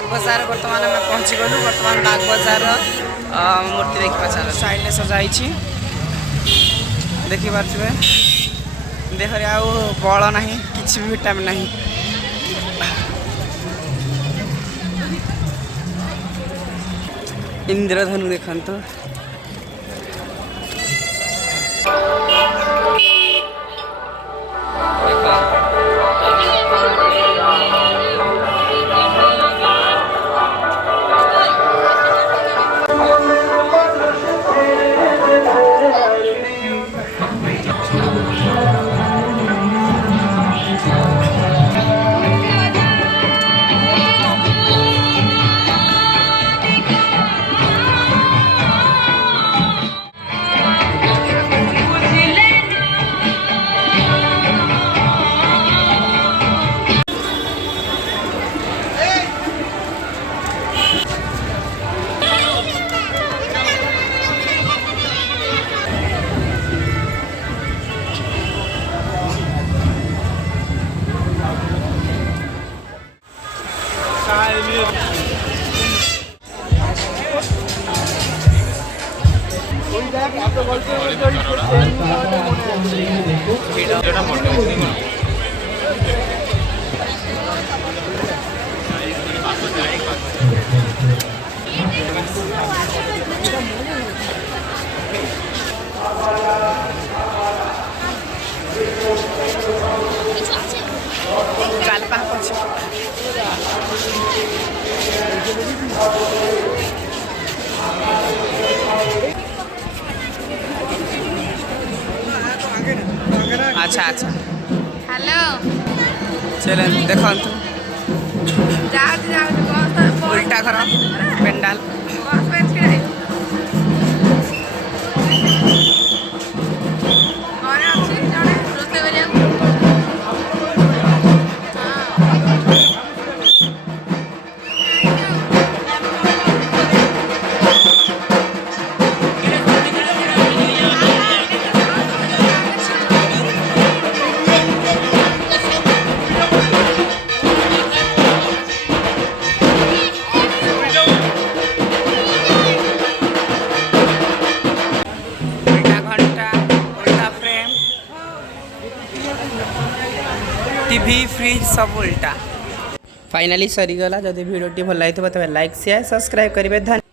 बाग बाजार बर्तमान आम पहुँची गलु बर्तमान बाग बाजार मूर्ति देखा चलो साइड में सजाई देखिपे देहरे आउ बल ना कि भी विटामिन ना इंद्रधनु देखते अच्छा अच्छा हेलो चल देखो उल्टा कर पेंडाल टीवी फ्रिज सब उल्टा फाइनाली सरीगला जदि वीडियो भल लगी तेज लाइक शेयर सब्सक्राइब करेंगे। धन्यवाद।